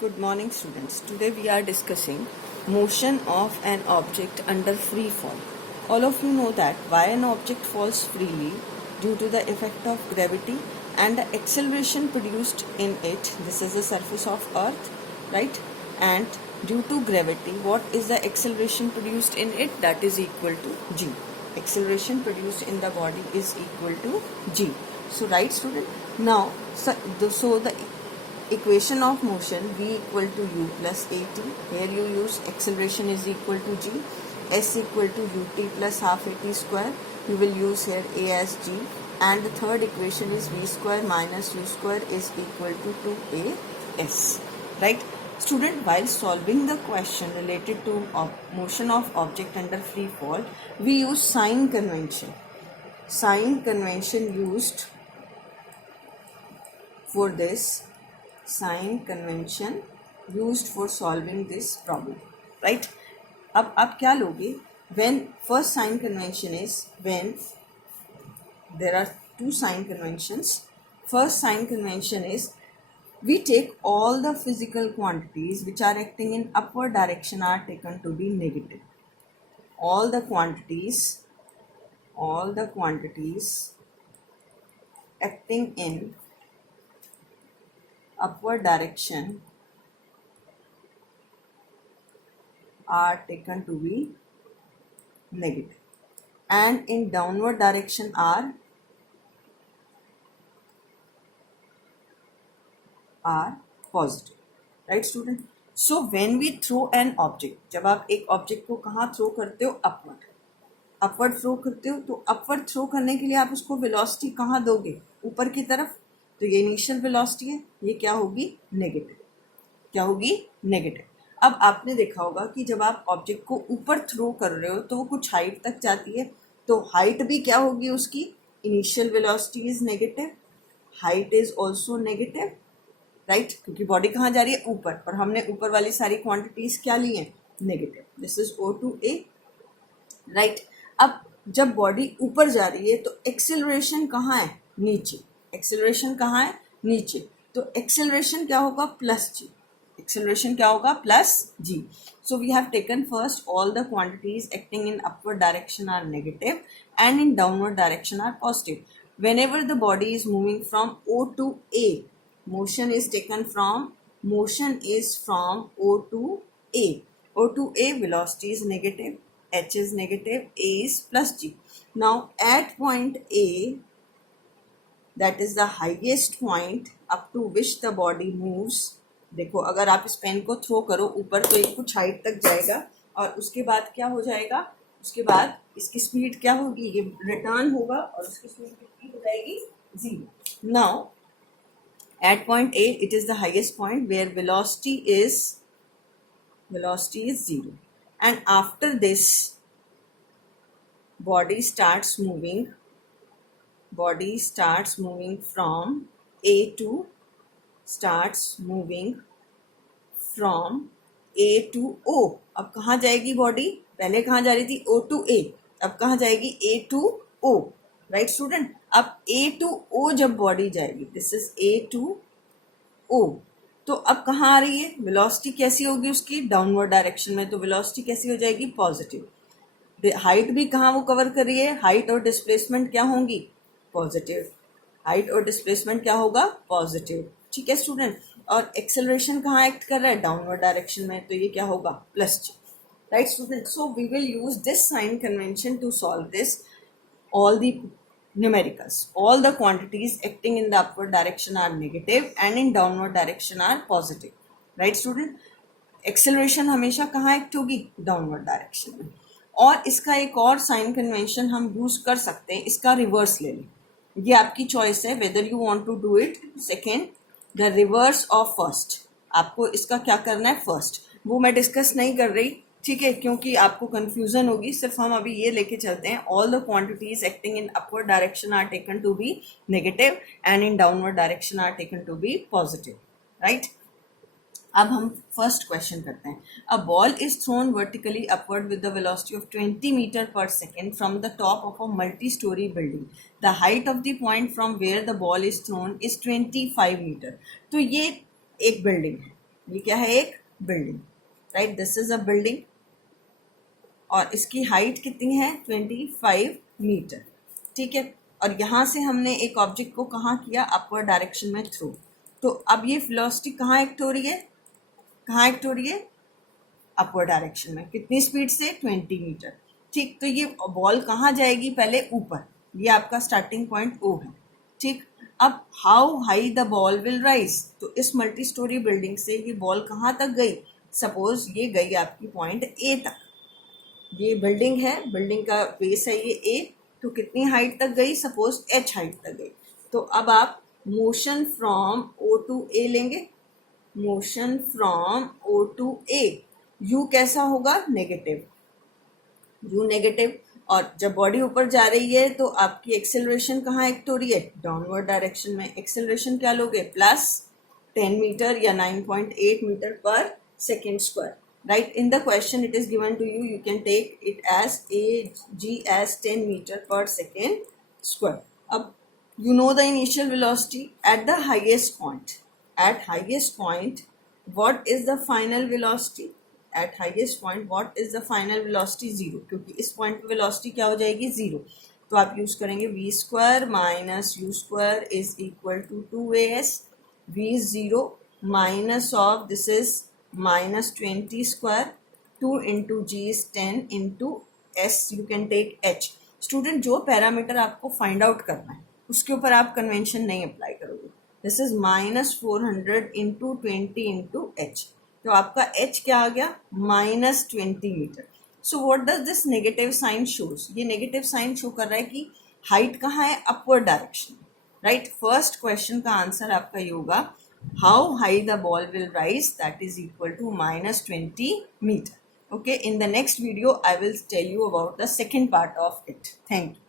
Good morning, students. Today we are discussing motion of an object under free fall. All of you know that why an object falls freely due to the effect of gravity and the acceleration produced in it. This is the surface of earth, right? And due to gravity, what is the acceleration produced in it? That is equal to g. Acceleration produced in the body is equal to g. So right, student? Now, so the equation of motion v equal to u plus at. Here you use acceleration is equal to g. S equal to ut plus half at square. You will use here a as g. And the third equation is v square minus u square is equal to 2as. Right? Student, while solving the question related to motion of object under free fall, we use sign convention. Sign convention used for this. Sign convention used for solving this problem, right? अब आप क्या लोगे? When first sign convention is when there are two sign conventions. First sign convention is we take all the physical quantities which are acting in upward direction are taken to be negative. All the quantities acting in upward direction are taken to be negative, and in downward direction are positive. Right, student? So when we throw an object, जब आप एक object को कहाँ throw करते हो? Upward throw करते हो. तो अपवर्ड थ्रो करने के लिए आप उसको वेलोसिटी कहाँ दोगे? ऊपर की तरफ. तो ये इनिशियल वेलोसिटी है, ये क्या होगी? नेगेटिव. अब आपने देखा होगा कि जब आप ऑब्जेक्ट को ऊपर थ्रो कर रहे हो तो वो कुछ हाइट तक जाती है. तो हाइट भी क्या होगी उसकी? Initial velocity is negative, height is also negative, right? क्योंकि बॉडी कहाँ जा रही है? ऊपर. और हमने ऊपर वाली सारी क्वांटिटीज क्या ली हैं? Negative. This is O2A, right? अब जब बॉडी ऊपर जा रही है तो एक्सेलरेशन कहाँ है? नीचे. एक्सेलरेशन कहाँ है? नीचे. तो एक्सेलरेशन क्या होगा? प्लस जी. Acceleration क्या होगा? Plus g. So we have taken first all the quantities acting in upward direction are negative and in downward direction are positive. Whenever the body is moving from O to A, motion is from O to A. O to A velocity is negative, h is negative, A is plus g. Now at point A, that is the highest point up to which the body moves. देखो, अगर आप इस pen को throw करो ऊपर तो ये कुछ हाइट तक जाएगा और उसके बाद क्या हो जाएगा? उसके बाद इसकी स्पीड क्या होगी? ये रिटर्न होगा और उसकी स्पीड कितनी हो जाएगी? 0. Now at point A it is the highest point where velocity is 0, and after this body starts moving from A to O. अब कहाँ जाएगी बॉडी? पहले कहाँ जा रही थी? O to A. अब कहाँ जाएगी? A to O. Right student? अब A to O जब बॉडी जाएगी, this is A to O. तो अब कहाँ आ रही है? वेलोसिटी कैसी होगी उसकी? डाउनवर्ड डायरेक्शन में. तो वेलोसिटी कैसी हो जाएगी? पॉजिटिव. हाइट भी कहाँ वो कवर कर रही है? हाइट और डिस्प्लेसमेंट क्या होंगी? पॉजिटिव. हाइट और डिस्प्लेसमेंट क्या होगा? पॉजिटिव. ठीक है स्टूडेंट? और एक्सेलरेशन कहाँ एक्ट कर रहा है? डाउनवर्ड डायरेक्शन में. तो ये क्या होगा? Plus G. Right student? So we will use this sign convention to solve this. All the numericals, all the quantities acting in the upward direction are negative and in downward direction are positive. Right student? Acceleration हमेशा कहाँ act होगी? Downward direction में. और इसका एक और sign convention हम use कर सकते हैं, इसका रिवर्स ले लें. ये आपकी चॉइस है whether you want to do it second, the reverse of first. आपको इसका क्या करना है? फर्स्ट. वो मैं डिस्कस नहीं कर रही, ठीक है, क्योंकि आपको कंफ्यूजन होगी. सिर्फ हम अभी ये लेके चलते हैं. All the quantities acting in upward direction are taken to be negative and in downward direction are taken to be positive. Right? अब हम फर्स्ट क्वेश्चन करते हैं. A ball is thrown vertically upward with the velocity of 20 metre per second from the top of a multi storey building. The height of the point from where the ball is thrown is 25 metre. तो ये एक building है, ये क्या है? एक building, right? This is a building और इसकी हाइट कितनी है? 25 मीटर, ठीक है। और यहाँ से हमने एक ऑब्जेक्ट को कहाँ किया? अपवर्ड डायरेक्शन में थ्रो। तो अब ये वेलोसिटी कहाँ एक्ट हो रही है? कहाँ एक्ट हो रही है? अपवर्ड डायरेक्शन में। कितनी स्पीड से? 20 मीटर, ठीक। तो ये बॉल कहाँ जाएगी? पहले ऊपर, ये आपका स्टार्टिंग पॉइंट ओ है, ठीक। अब how high the ball will rise, तो इस मल्टी स्टोरी बिल्डिंग से ये बॉल कहाँ तक गई? सपोज ये गई आपकी पॉइंट ए तक, ये बिल्डिंग है, बिल्डिंग का बेस है ये ए, तो कितनी हाइट तक गई? सपोज एच हाइट तक गई। तो अब आप motion from O to A लेंगे, motion from O to A, u कैसा होगा? Negative, u negative. और जब बॉडी ऊपर जा रही है तो आपकी एक्सेलरेशन कहाँ एक्ट हो रही है? डाउनवर्ड डायरेक्शन में। एक्सेलरेशन क्या लोगे? प्लस 10 मीटर या 9.8 metre per second square, right? In the question it is given to you, you can take it as ag as 10 meter per second square. अब you know the initial velocity at the highest point. At highest point, what is the final velocity? At highest point, what is the final velocity? 0, क्योंकि इस point पे velocity क्या हो जाएगी? 0। तो आप use करेंगे v square minus u square is equal to 2as, v is 0 minus of this is minus 20 square, 2 into g is 10 into s, you can take h. Student जो पैरामीटर आपको find out करना है उसके ऊपर आप convention नहीं apply करोगे। This is -400 into 20 into H, तो आपका h क्या आ गया? -20 meter. So what does this negative sign shows? ये नेगेटिव साइन शो कर रहा है कि हाइट कहाँ है? Upward direction, right. First question का आंसर आपका ये होगा how high the ball will rise, that is equal to -20 meter. Okay, in the next video I will tell you about the second part of it. Thank you.